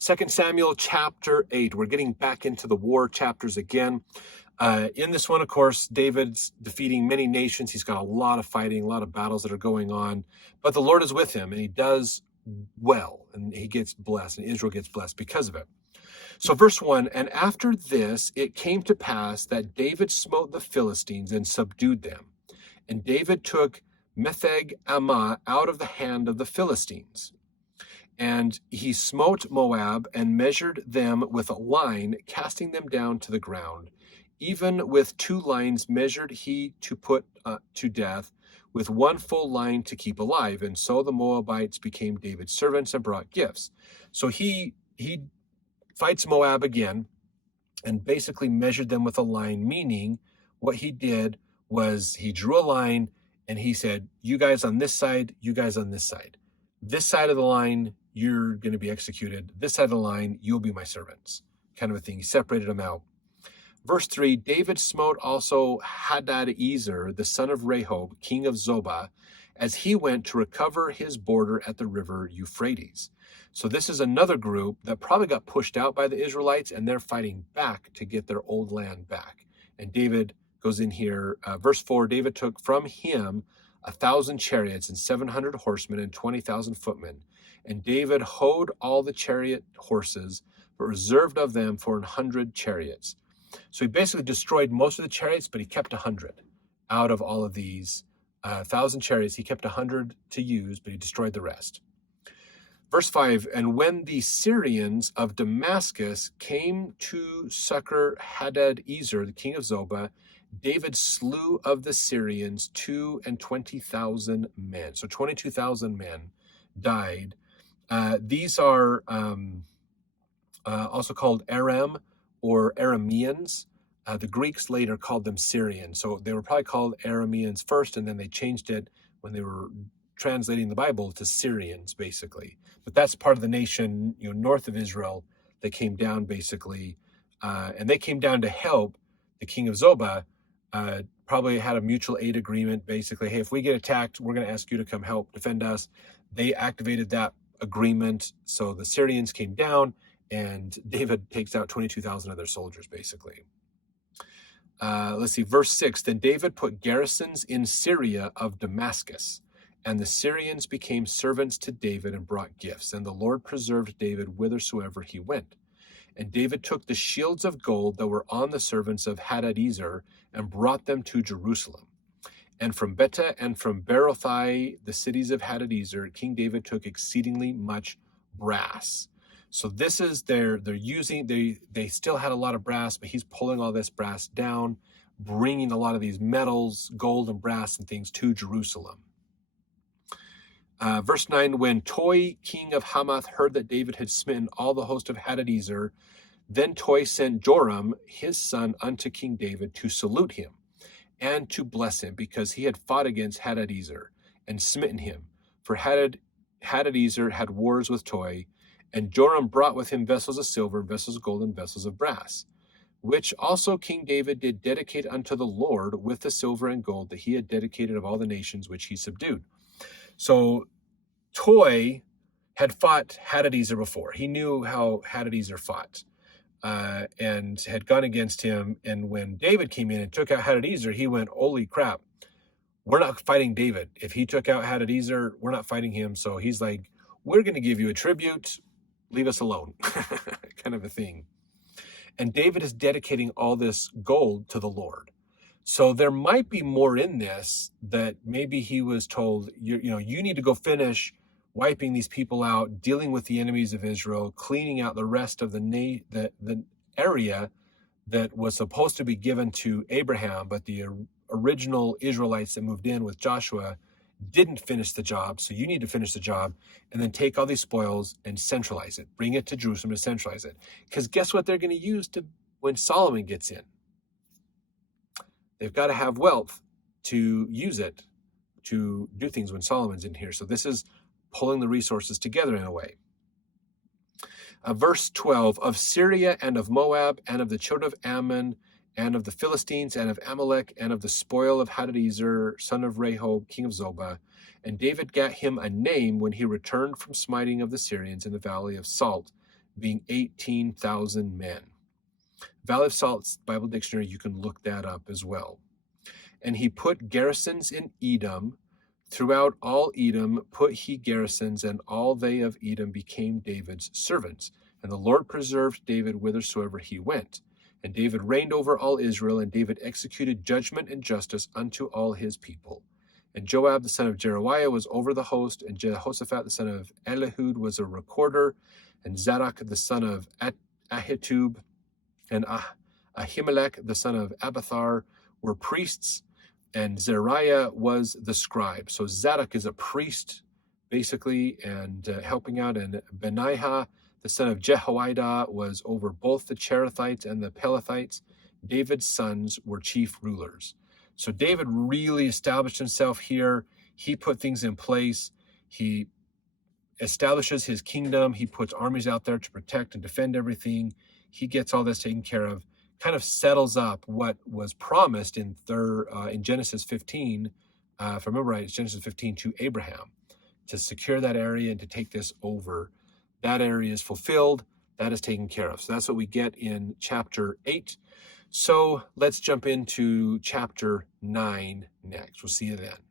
2 Samuel chapter 8. We're getting back into the war chapters again. In this one, of course, David's defeating many nations. He's got a lot of fighting, a lot of battles that are going on. But the Lord is with him, and he does well, and he gets blessed, and Israel gets blessed because of it. So verse 1, and after this, it came to pass that David smote the Philistines and subdued them. And David took Metheg Ammah out of the hand of the Philistines. And he smote Moab and measured them with a line, casting them down to the ground. Even with 2 lines measured he to put to death, with 1 full line to keep alive. And so the Moabites became David's servants and brought gifts. So he fights Moab again and basically measured them with a line, meaning what he did was he drew a line and he said, you guys on this side, you guys on this side. This side of the line, you're going to be executed. This side of the line, you'll be my servants, kind of a thing. He separated them out. Verse 3, David smote also Hadadezer, the son of Rehob, king of Zobah, as he went to recover his border at the river Euphrates. So this is another group that probably got pushed out by the Israelites, and they're fighting back to get their old land back. And David goes in here. Verse 4, David took from him 1,000 chariots and 700 horsemen and 20,000 footmen. And David houghed all the chariot horses, but reserved of them for 100 chariots. So he basically destroyed most of the chariots, but he kept 100 out of all of these 1,000 chariots. He kept 100 to use, but he destroyed the rest. Verse 5, and when the Syrians of Damascus came to succor Hadadezer, the king of Zobah, David slew of the Syrians 22,000 men. So 22,000 men died. These are also called Aram or Arameans. The Greeks later called them Syrians. So they were probably called Arameans first, and then they changed it when they were translating the Bible to Syrians, basically. But that's part of the nation, north of Israel that came down, basically. And they came down to help the king of Zobah. Probably had a mutual aid agreement, basically. Hey, if we get attacked, we're going to ask you to come help defend us. They activated that agreement. So the Syrians came down, and David takes out 22,000 of their soldiers, basically. Let's see, verse 6. Then David put garrisons in Syria of Damascus, and the Syrians became servants to David and brought gifts. And the Lord preserved David whithersoever he went. And David took the shields of gold that were on the servants of Hadadezer and brought them to Jerusalem. And from Betah and from Berothai, the cities of Hadadezer, King David took exceedingly much brass. So this is they're using, they still had a lot of brass, but he's pulling all this brass down, bringing a lot of these metals, gold and brass and things to Jerusalem. Verse 9, when Toi, king of Hamath, heard that David had smitten all the host of Hadadezer, then Toi sent Joram, his son, unto King David to salute him and to bless him, because he had fought against Hadadezer and smitten him. For Hadadezer had wars with Toi, and Joram brought with him vessels of silver, vessels of gold, and vessels of brass, which also King David did dedicate unto the Lord with the silver and gold that he had dedicated of all the nations which he subdued. So Toi had fought Hadadezer before. He knew how Hadadezer fought and had gone against him. And when David came in and took out Hadadezer, he went, holy crap, we're not fighting David. If he took out Hadadezer, we're not fighting him. So he's like, we're going to give you a tribute. Leave us alone, kind of a thing. And David is dedicating all this gold to the Lord. So there might be more in this, that maybe he was told, you need to go finish wiping these people out, dealing with the enemies of Israel, cleaning out the rest of the area that was supposed to be given to Abraham, but the original Israelites that moved in with Joshua didn't finish the job. So you need to finish the job and then take all these spoils and centralize it, bring it to Jerusalem to centralize it. Because guess what they're going to use when Solomon gets in? They've got to have wealth to use it to do things when Solomon's in here. So this is pulling the resources together in a way. Verse 12, of Syria and of Moab and of the children of Ammon and of the Philistines and of Amalek and of the spoil of Hadadezer, son of Rehob, king of Zobah. And David gat him a name when he returned from smiting of the Syrians in the valley of Salt, being 18,000 men. Valley of Salt's Bible Dictionary, you can look that up as well. And he put garrisons in Edom. Throughout all Edom put he garrisons, and all they of Edom became David's servants. And the Lord preserved David whithersoever he went. And David reigned over all Israel, and David executed judgment and justice unto all his people. And Joab the son of Jeruiah was over the host, and Jehoshaphat the son of Elihud was a recorder, and Zadok the son of Ahitub and Ahimelech the son of Abiathar were priests, and Zariah was the scribe. So Zadok is a priest, basically, and helping out, and Benaiah the son of Jehoiada was over both the Cherethites and the Pelethites. David's sons were chief rulers. So David really established himself here. He put things in place. He establishes his kingdom. He puts armies out there to protect and defend everything. He gets all this taken care of, kind of settles up what was promised in Genesis 15, if I remember right, it's Genesis 15 to Abraham, to secure that area and to take this over. That area is fulfilled. That is taken care of. So that's what we get in chapter 8. So let's jump into chapter 9 next. We'll see you then.